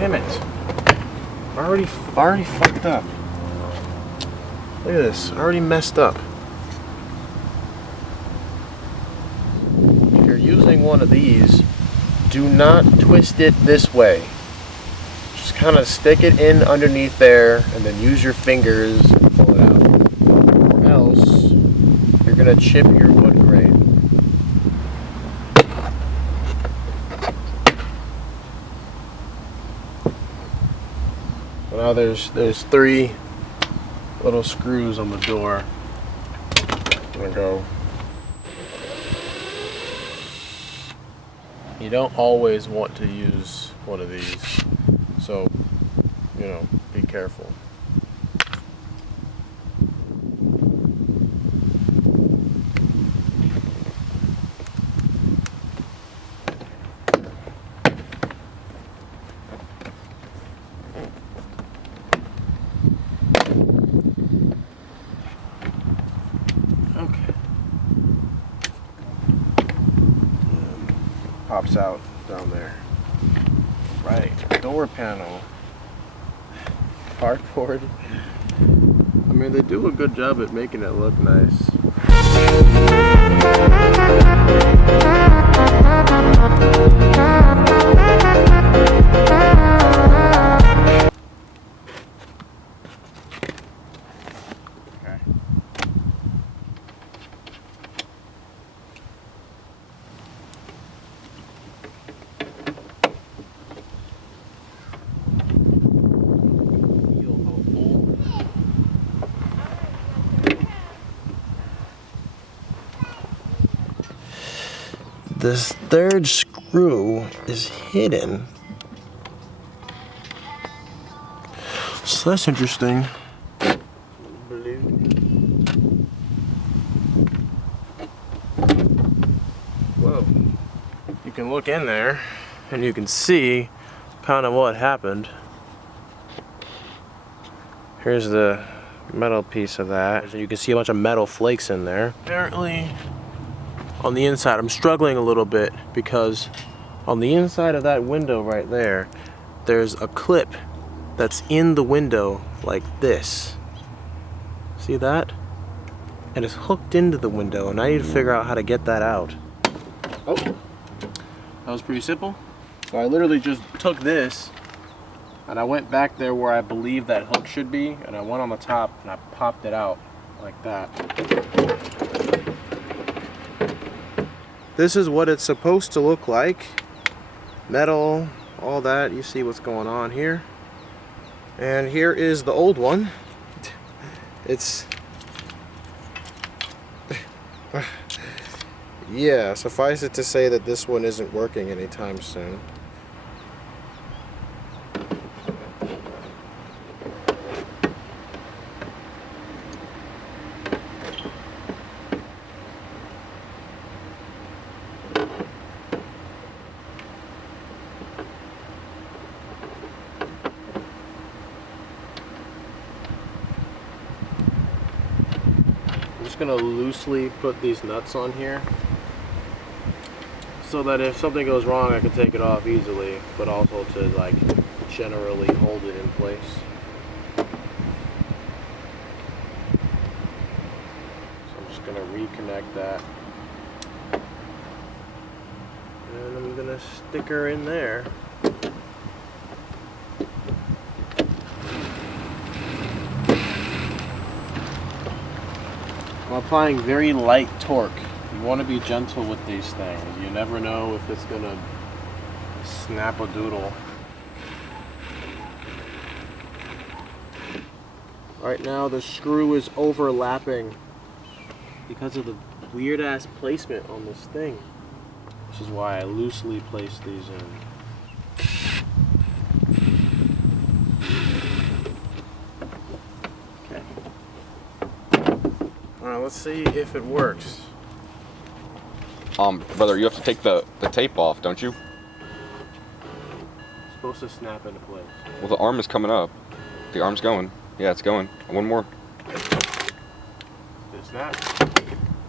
Damn it. Already fucked up. Look at this. Already messed up. If you're using one of these, do not twist it this way. Just kind of stick it in underneath there and then use your fingers and pull it out. Or else, you're going to chip your wood grain. Now there's 3 little screws on the door. I'm gonna go. You don't always want to use one of these, so you know, be careful. Pops out down there. Right, door panel. Cardboard. I mean, they do a good job at making it look nice. This 3rd screw is hidden. So that's interesting. Blue. Whoa. You can look in there and you can see kind of what happened. Here's the metal piece of that. You can see a bunch of metal flakes in there. Apparently, on the inside, I'm struggling a little bit because on the inside of that window right there, there's a clip that's in the window like this. See that? And it's hooked into the window, and I need to figure out how to get that out. Oh, that was pretty simple. So I literally just took this and I went back there where I believe that hook should be, and I went on the top and I popped it out like that. This is what it's supposed to look like. Metal, all that. You see what's going on here. And here is the old one. It's... yeah, suffice it to say that this one isn't working anytime soon. Gonna loosely put these nuts on here so that if something goes wrong I can take it off easily, but also to like generally hold it in place. So I'm just gonna reconnect that, and I'm gonna stick her in there. I'm applying very light torque. You want to be gentle with these things. You never know if it's going to snap a doodle. Right now the screw is overlapping because of the weird ass placement on this thing. Which is why I loosely place these in. Let's see if it works. Brother, you have to take the tape off, don't you? It's supposed to snap into place. Well, the arm is coming up. The arm's going. Yeah, it's going. One more. Did it snap?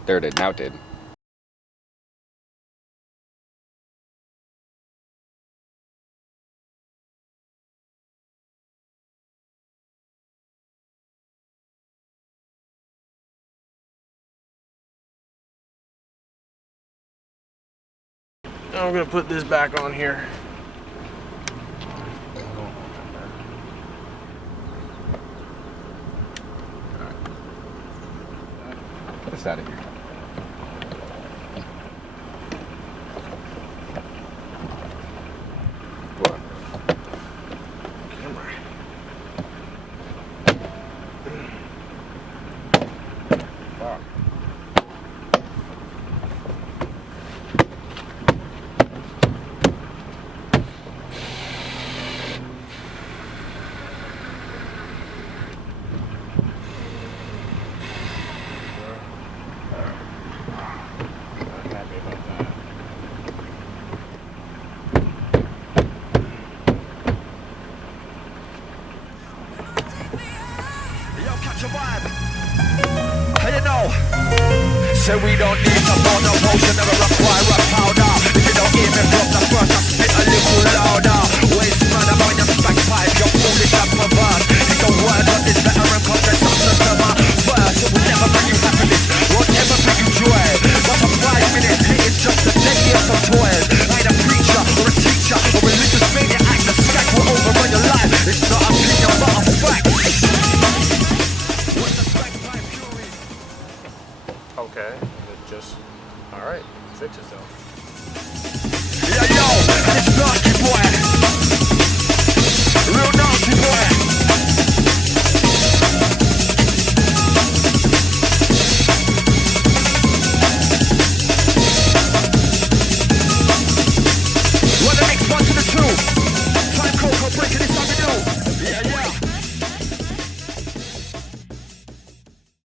There it did. Now it did. Now I'm gonna put this back on here. Get this out of here. What? Camera. Wow. Yo, catch a vibe. How you know? Say we don't need no more, no potion, never require